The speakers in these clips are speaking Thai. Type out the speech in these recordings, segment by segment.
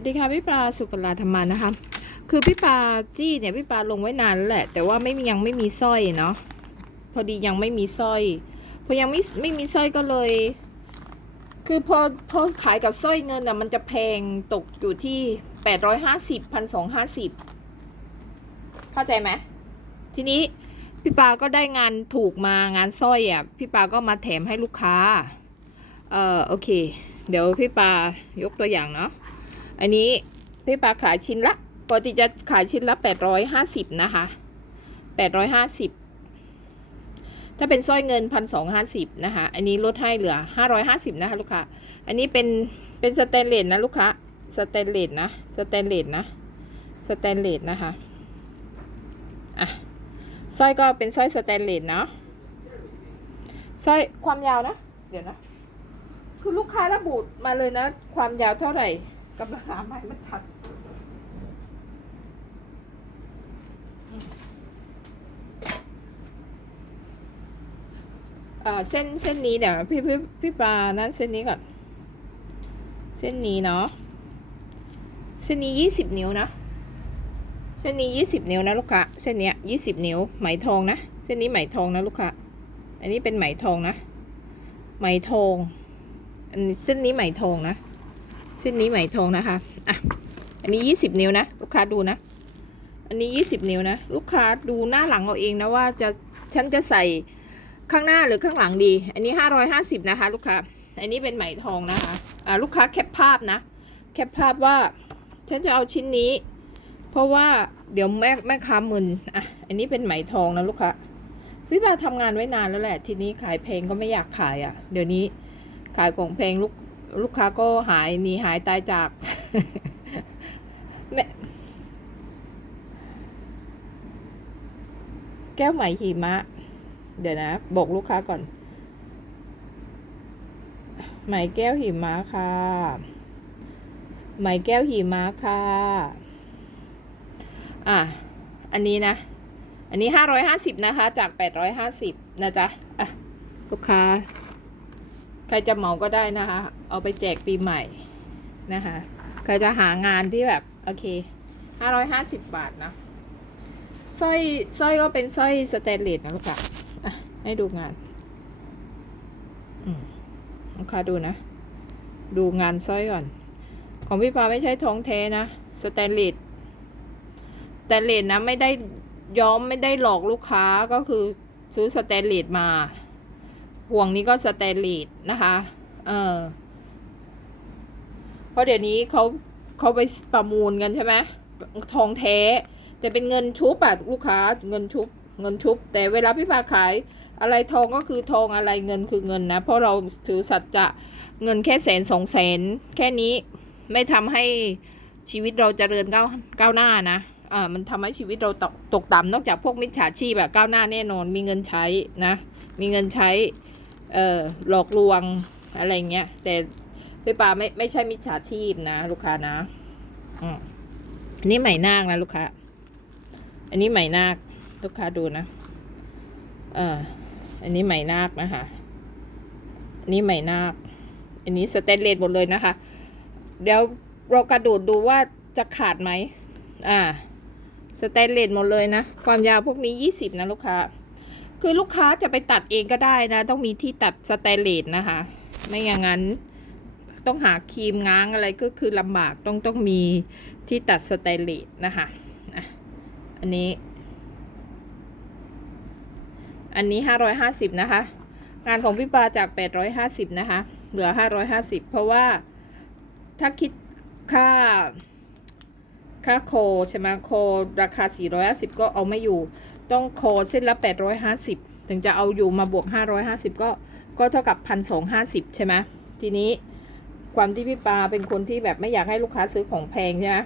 วัสดีค่ะพี่ปลาสุปราธรรมานะคะ คือพี่ปลาจี้เนี่ยพี่ปลาลงไว้นานแล้วแหละ แต่ว่าไม่มียังไม่มีสร้อยเนาะพอดียังไม่มีสร้อยพอยังไม่ไม่มีสร้อยก็เลย คือพอพอขายกับสร้อยเงินอะมันจะแพงตกอยู่ที่แปดร้อยห้าสิบพันสองห้าสิบเข้าใจไหมทีนี้พี่ปาก็ได้งานถูกมางานสร้อยอะพี่ปาก็มาแถมให้ลูกค้า เอ่อโอเค เดี๋ยวพี่ปายกตัวอย่างเนาะ อันนี้พี่ปลาขายชิ้นละปกติจะขายชิ้นละแปดร้อยห้าสิบนะคะแปดร้อยห้าสิบถ้าเป็นสร้อยเงินพันสองห้าสิบนะคะ อันนี้ลดให้เหลือห้าร้อยห้าสิบนะคะ ลูกค้า อันนี้เป็น เป็นสแตนเลสนะลูกค้า สแตนเลสนะ สแตนเลสนะ สแตนเลสนะคะ อะ สร้อยก็เป็นสร้อยสแตนเลสเนาะ สร้อยความยาวนะ เดี๋ยวนะ คือลูกค้าระบุมาเลยนะ ความยาวเท่าไหร่ กับราคาไม้มันทัดเอ่อเส้นเส้นนี้เดี๋ยวพี่พี่พี่ปลานั้นเส้นนี้ก่อน เส้นนี้เนาะเส้นนี้ยี่สิบนิ้วนะ เส้นนี้ยี่สิบนิ้วนะลูกค้าเส้นเนี้ยยี่สิบนิ้วไหมทองนะ เส้นนี้ไหมทองนะลูกค้าอันนี้เป็นไหมทองนะ ไหมทองอันเส้นนี้ไหมทองนะ เส้นนี้ไหมทองนะคะอะอันนี้ยี่สิบนิ้วนะ ลูกค้าดูนะ อันนี้ยี่สิบนิ้วนะ ลูกค้าดูหน้าหลังเอาเองนะว่าจะฉันจะใส่ข้างหน้าหรือข้างหลังดี อันนี้ห้าร้อยห้าสิบนะคะ ลูกค้า อันนี้เป็นไหมทองนะคะอ่าลูกค้าแคปภาพนะ แคปภาพว่าฉันจะเอาชิ้นนี้ เพราะว่าเดี๋ยวแม่แม่ค้ามึนอะอันนี้เป็นไหมทองนะลูกค้าพี่บาทำงานไว้นานแล้วแหละ ทีนี้ขายเพลงก็ไม่อยากขายอะ่ะ เดี๋ยวนี้ขายของเพลงลูก ลูกค้าก็หายหนีหายตายจากแม่แก้วไหมหิมะ เดี๋ยวนะบอกลูกค้าก่อน ไหมแก้วหิมะค่ะ ไหมแก้วหิมะค่ะ อะ อันนี้นะ อันนี้ห้าร้อยห้าสิบนะคะ จากแปดร้อยห้าสิบนะจ๊ะ อะ ลูกค้า ใครจะเหมาก็ได้นะคะ เอาไปแจกปีใหม่นะคะ ใครจะหางานที่แบบ โอเคห้าร้อยห้าสิบบาทนะสร้อยสร้อยก็เป็นสร้อยสแตนเลสนะลูกค้าอะให้ดูงานลูกค้าดูนะ ดูงานสร้อยก่อน ของพี่ปาไม่ใช่ทองแท้นะ สแตนเลสสแตนเลสนะไม่ได้ย้อมไม่ได้หลอกลูกค้าก็คือซื้อสแตนเลสมา ห่วงนี้ก็สแตนเลสนะคะเออเพราะเดี๋ยวนี้เขาเขาไปประมูลกันใช่ไหมทองแท้ แต่เป็นเงินชุบอะลูกค้าเงินชุบเงินชุบ แต่เวลาพี่ฟ้าขายอะไรทองก็คือทองอะไรเงินคือเงินนะ เพราะเราถือสัจจะเงินแค่แสนสองแสนแค่นี้ไม่ทำให้ชีวิตเราเจริญก้าวก้าวหน้านะอ่ามันทำให้ชีวิตเราตกตกต่ำนอกจากพวกมิจฉาชีพแบบก้าวหน้าแน่นอนมีเงินใช้นะ มีเงินใช้ เออหลอกลวงอะไรเงี้ย แต่พี่ปาไม่ไม่ใช่มิจฉาชีพนะ ลูกค้านะอืมอันนี้ไหมนาคนะลูกค้า อันนี้ไหมนาคลูกค้าดูนะเอออันนี้ไหมนาคนะคะอันนี้ไหมนาค อันนี้สเตนเลสหมดเลยนะคะ เดี๋ยวเรากระดูดดูว่าจะขาดไหม อ่าสแตนเลสหมดเลยนะ ความยาวพวกนี้ยี่สิบนะลูกค้า คือลูกค้าจะไปตัดเองก็ได้นะ ต้องมีที่ตัดสแตเลสนะคะ ไม่อย่างนั้นต้องหาครีมง้างอะไรก็คือลำบากต้องต้องมีที่ตัดสแตเลสนะคะอะอันนี้ อันนี้ห้าร้อยห้าสิบนะคะ งานของพี่ปาจากแปดร้อยห้าสิบนะคะ เหลือห้าร้อยห้าสิบเพราะว่าถ้าคิดค่าค่าโคใช่ไหมโคราคา 450 ก็เอาไม่อยู่ ต้องโคเส้นละ 850 ถึงจะเอาอยู่มาบวก 550 ก็ก็เท่ากับ 1,250 ใช่ไหมทีนี้ความที่พี่ปาเป็นคนที่แบบไม่อยากให้ลูกค้าซื้อของแพงใช่ไหม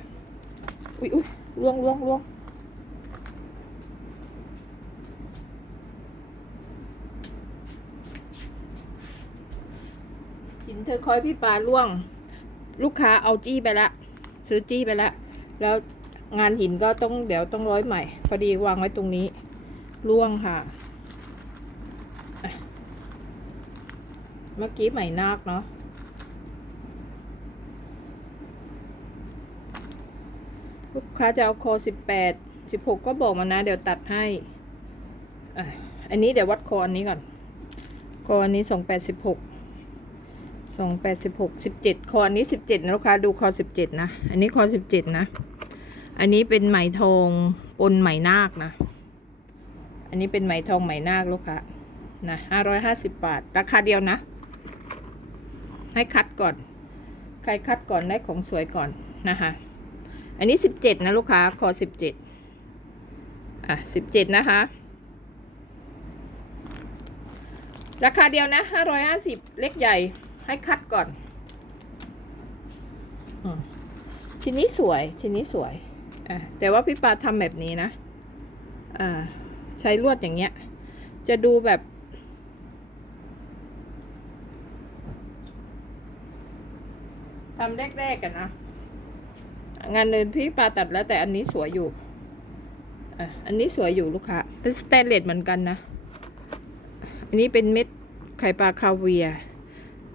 อุ้ยอุ้ยล่วงล่วงล่วงหินเธอคอยพี่ปาล่วง ลูกค้าเอาจี้ไปละ ซื้อจี้ไปละ แล้ว งานหินก็ต้องเดี๋ยวต้องร้อยใหม่ พอดีวางไว้ตรงนี้ล่วงค่ะ เมื่อกี้ใหม่นาคเนาะลูกค้าจะเอาคอสิบแปดสิบหกก็บอกมานะ เดี๋ยวตัดให้อันนี้เดี๋ยววัดคออันนี้ก่อน คออันนี้สองแปดสิบหกสองแปดสิบหกสิบเจ็ดคออันนี้สิบเจ็ดนะลูกค้าดูคอสิบเจ็ดนะ อันนี้คอสิบเจ็ดนะ อันนี้เป็นไหมทองปนไหมนาคนะ อันนี้เป็นไหมทองไหมนาคลูกค้านะห้าร้อยห้าสิบบาท ราคาเดียวนะ ให้คัดก่อน ใครคัดก่อนได้ของสวยก่อนนะคะ อันนี้สิบเจ็ดนะลูกค้า คอสิบเจ็ดอะสิบเจ็ดนะคะ ราคาเดียวนะห้าร้อยห้าสิบเล็กใหญ่ให้คัดก่อนอชิ้นนี้สวย ชิ้นนี้สวย อะแต่ว่าพี่ปาทำแบบนี้นะ อ่า ใช้ลวดอย่างเงี้ย จะดูแบบ ทำแรกๆกันนะ งานอื่นพี่ปาตัดแล้วแต่อันนี้สวยอยู่ อะ อันนี้สวยอยู่ลูกค้า เป็นสแตนเลสเหมือนกันนะ อันนี้เป็นเม็ดไข่ปลาคาเวีย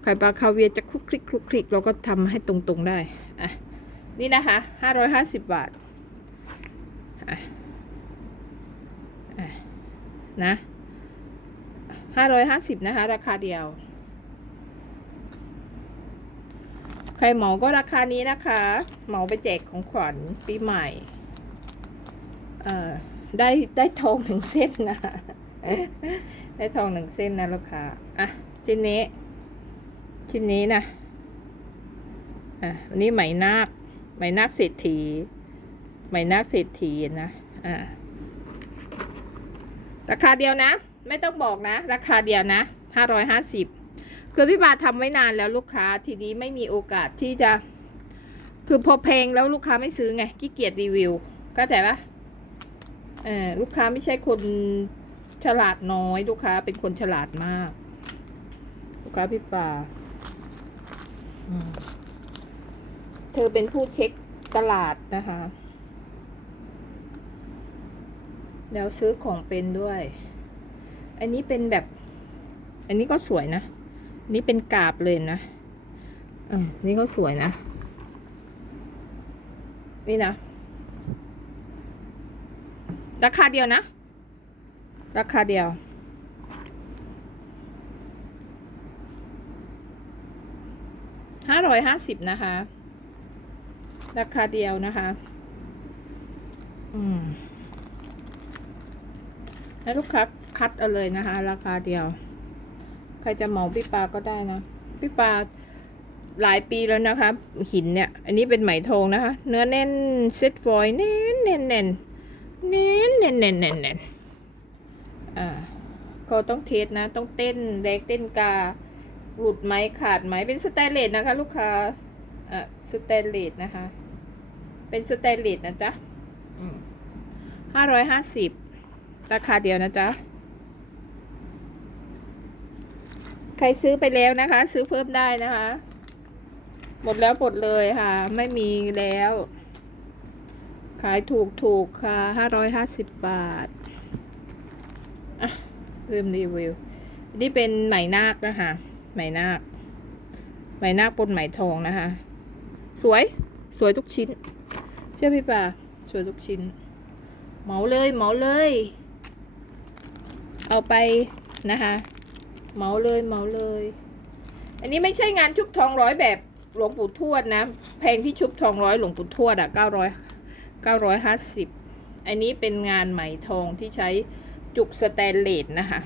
ไข่ปลาคาเวียจะคลุกคลิกคลุกคลิกเราก็ทำให้ตรงๆได้ อะนี่นะคะห้าร้อยห้าสิบบาท นะห้าร้อยห้าสิบนะคะ ราคาเดียว ใครเหมาก็ราคานี้นะคะ เหมาไปแจกของขวัญปีใหม่ เอ่อ ได้ได้ทองหนึ่งเส้นนะ ได้ทองหนึ่งเส้นนะลูกค้า อะชิ้นนี้ ชิ้นนี้นะ อะ อันนี้ไหมนาคไหมนาคเศรษฐี ไหมนาคเศรษฐีนะอะราคาเดียวนะ ไม่ต้องบอกนะ ราคาเดียวนะห้าร้อยห้าสิบคือพี่บาทำไว้นานแล้วลูกค้าทีนี้ไม่มีโอกาสที่จะ คือพอเพลงแล้วลูกค้าไม่ซื้อไงขี้เกียจรีวิวเข้าใจปะเออลูกค้าไม่ใช่คนฉลาดน้อยลูกค้าเป็นคนฉลาดมาก ลูกค้าพี่ปาเธอเป็นผู้เช็คตลาดนะคะ แล้วซื้อของเป็นด้วย อันนี้เป็นแบบ อันนี้ก็สวยนะนนี่เป็นกาบเลยนะเออนี่ก็สวยนะ นี่นะ ราคาเดียวนะ ราคาเดียว ห้าร้อยห้าสิบนะคะ ราคาเดียวนะคะ อืม ให้ลูกค้าคัดเอาเลยนะคะ ราคาเดียว ใครจะเหมาพี่ปาก็ได้นะพี่ปาหลายปีแล้วนะคะ หินเนี่ย อันนี้เป็นไหมทองนะคะ เนื้อแน่นเซตฟอยล์แน่นแน่นแน่นแน่นแน่นแน่นแน่นแน่นอ่าก็ต้องเทสนะ ต้องเต้นแรกเต้นกา หลุดไหมขาดไหมเป็นสแตนเลสนะคะ ลูกค้าอ่าสแตนเลสนะคะ เป็นสแตนเลสนะจ๊ะห้าร้อยห้าสิบ ราคาเดียวนะจ๊ะ ใครซื้อไปแล้วนะคะ ซื้อเพิ่มได้นะคะ หมดแล้วหมดเลยค่ะ ไม่มีแล้ว ขายถูกถูกค่ะห้าร้อยห้าสิบบาท อะลืมรีวิว นี่เป็นไหมนาคนะคะ ไหมนาค ไหมนาคปนไหมทองนะคะ สวย สวยทุกชิ้น เชื่อพี่ป่าสวยทุกชิ้น เหมาเลย เหมาเลย เอาไปนะคะเมาเลยเมาเลย อันนี้ไม่ใช่งานชุบทองร้อยแบบหลวงปู่ทวดนะแพงที่ชุบทองร้อยหลวงปู่ทวดอะเก้าร้อยเก้าร้อยห้าสิบอันนี้เป็นงานไหมทองที่ใช้จุกสแตนเลสนะคะ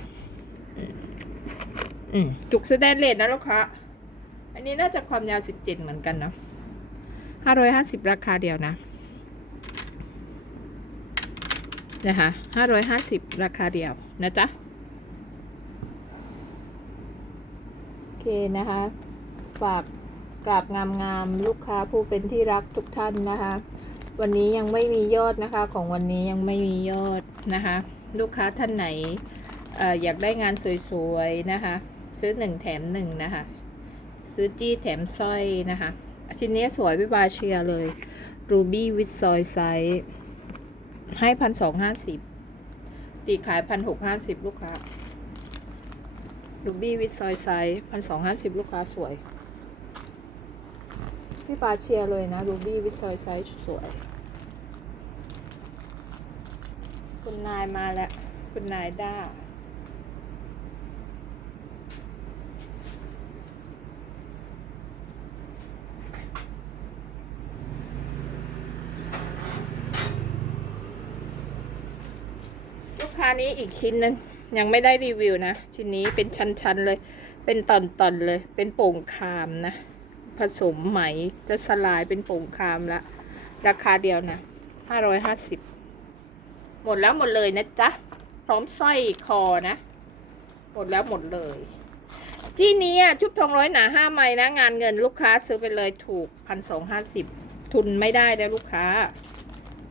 จุกสแตนเลสนะลูกค้าอันนี้น่าจะความยาวสิบเจ็ดเหมือนกันนะห้าร้อยห้าสิบราคาเดียวนะ นะคะห้าร้อยห้าสิบราคาเดียวนะจ๊ะ โอเคนะคะ ฝากกราบงามๆลูกค้าผู้เป็นที่รักทุกท่านนะคะ วันนี้ยังไม่มียอดนะคะของวันนี้ยังไม่มียอดนะคะ ลูกค้าท่านไหนออยากได้งานสวยๆนะคะ ซื้อหนึ่งแถมหนึ่งนะคะ ซื้อจี้แถมสร้อยนะคะชิ้นนี้สวยพี่บาเชียเลย Ruby with soy size ให้พันสองห้าสิบตีขายพันหกห้าสิบลูกค้าลูบี้วิดซอยไซส์พันสองห้าสิบลูกค้าสวย พี่ปาเชียร์เลยนะลูบี้วิดซอยไซส์สวย คุณนายมาแล้ว คุณนายได้านี้อีกชิ้นหนึ่งยังไม่ได้รีวิวนะ ชิ้นนี้เป็นชั้นๆเลย เป็นตอนๆเลย เป็นโป่งคามนะ ผสมไหมจะสลายเป็นโป่งคามละ ราคาเดียวนะห้าร้อยห้าสิบหมดแล้วหมดเลยนะจ๊ะ พร้อมสร้อยคอนะ หมดแล้วหมดเลย ที่นี้อะชุบทองร้อยหนาห้าไม้นะ งานเงินลูกค้าซื้อไปเลยถูกพันสองห้าสิบทุนไม่ได้นะลูกค้า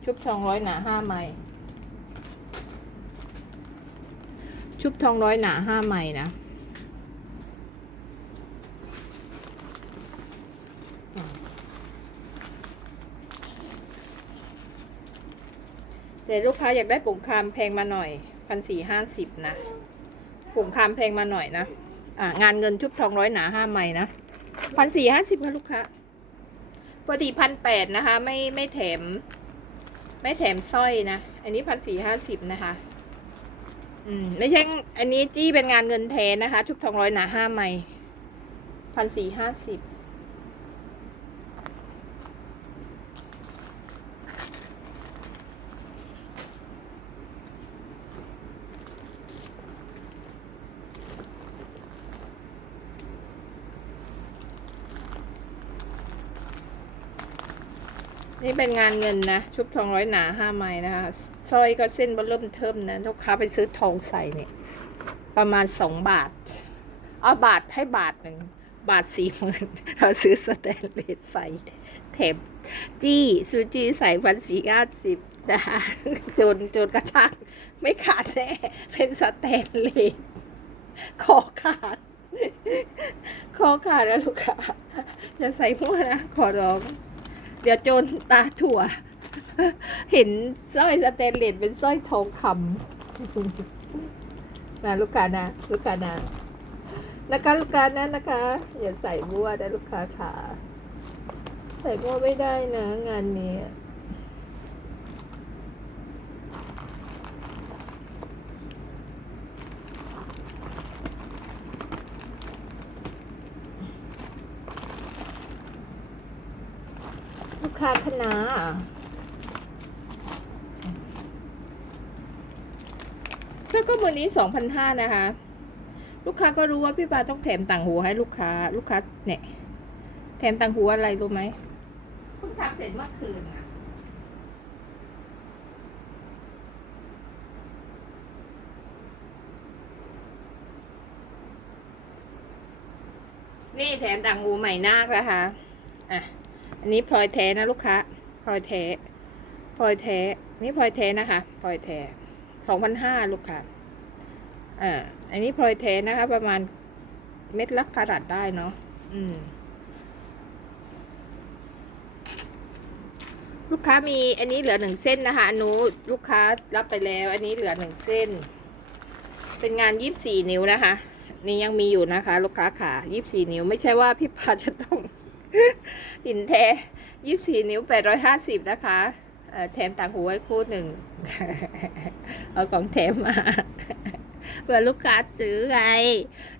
ชุบทองร้อยหนาห้าไม้ ชุบทองร้อยหนาห้าไม้นะแต่ลูกค้าอยากได้ปุ่งคามแพงมาหน่อยพันสี่ห้าสิบนะปุ่งคามแพงมาหน่อยนะอ่างานเงินชุบทองร้อยหนาห้าไม้นะพันสี่ห้าสิบค่ะลูกค้าปกติพันแปดนะคะ ไม่ไม่แถม ไม่แถมสร้อยนะ อันนี้พันสี่ห้าสิบนะคะ อืมไม่ใช่ อันนี้จี้เป็นงานเงินแทนนะคะ ชุบทองร้อยหนาห้าไม้พันสี่ห้าสิบ นี่เป็นงานเงินนะ ชุบทองร้อยหนาห้าไม้นะคะสร้อยก็เส้นเบอเริ่มเทิมนะลูกค้าไปซื้อทองใส่เนี่ย ประมาณสองบาท เอาบาทให้บาทหนึ่ง บาทสี่หมื่นเราซื้อสแตนเลสใส่แถมจี้ซูจี้ใส่พันสี่ห้าสิบนะคะโจนโจนกระชากไม่ขาดแน่เป็นสแตนเลสคอขาดคอขาดแล้วลูกค้าอย่าใส่มั่วนะขอร้อง เดี๋ยวโจรตาถั่ว เห็นสร้อยสเตนเลสเป็นสร้อยทองคำนะลูกค้านะ ลูกค้านะ นะคะลูกค้านะนะคะ อย่าใส่บัวนะลูกค้าขาใส่บัวไม่ได้นะ งานนี้ ค้าคณะแล้วก็วันนี้สองพันห้านะคะ ลูกค้าก็รู้ว่าพี่ปาต้องแถมต่างหูให้ลูกค้า ลูกค้าเนี่ยแถมต่างหูอะไรรู้ไหมเพิ่งทำเสร็จเมื่อคืนนะนี่แถมต่างหูใหม่นาคนะคะ อะ อันนี้พลอยแท้นะลูกค้าพลอยแท้พลอยแท้ นี่พลอยแท้นะคะพลอยแท้สองพันห้าลูกค้าอ่าอันนี้พลอยแท้นะคะ ประมาณเม็ดละกะรัตได้เนาะอืมลูกค้ามีอันนี้เหลือหนึ่งเส้นนะคะอันนู้นลูกค้ารับไปแล้ว อันนี้เหลือหนึ่งเส้น เป็นงานยี่สี่นิ้วนะคะ นี่ยังมีอยู่นะคะ ลูกค้าขายี่สี่นิ้ว ไม่ใช่ว่าพี่พาจะต้อง หินแท้ยี่สี่นิ้วแปดร้อยห้าสิบนะคะเอ่อแถมต่างหูไว้คู่หนึ่ง เอาของแถมมาเพื่อลูกค้าซื้อไง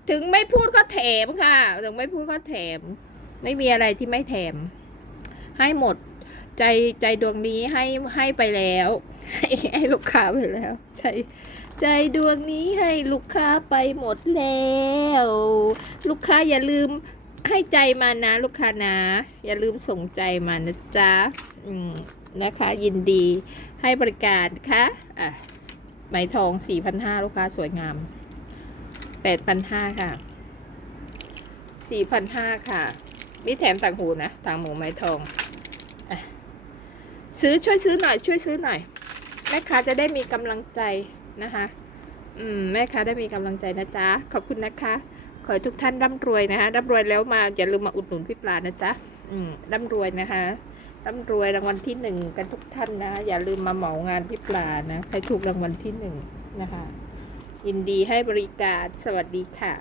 ถึงไม่พูดก็แถมค่ะ ถึงไม่พูดก็แถม ไม่มีอะไรที่ไม่แถม ให้หมดใจใจดวงนี้ให้ให้ไปแล้วให้ให้ลูกค้าไปแล้ว ใจใจดวงนี้ให้ลูกค้าไปหมดแล้ว ลูกค้าอย่าลืม ให้ใจมานะลูกค้านะ อย่าลืมส่งใจมานะจ๊ะอืมนะคะยินดีให้บริการค่ะอะไหมทอง 4,500 ลูกค้าสวยงาม 8,500 ค่ะ 4,500 ค่ะ มีแถมต่างหูนะต่างหมูไหมทองอซื้อช่วยซื้อหน่อย ช่วยซื้อหน่อย แม่ค้าจะได้มีกำลังใจนะคะ อืม แม่ค้าได้มีกำลังใจนะจ๊ะ ขอบคุณนะคะ ขอให้ทุกท่านร่ำรวยนะคะร่ำรวยแล้วมาอย่าลืมมาอุดหนุนพี่ปลานะจ๊ะอืมร่ำรวยนะคะร่ำรวยรางวัลที่หนึ่งกันทุกท่านนะอย่าลืมมาเหมางานพี่ปลานะใครถูกรางวัลที่หนึ่งนะคะยินดีให้บริการสวัสดีค่ะ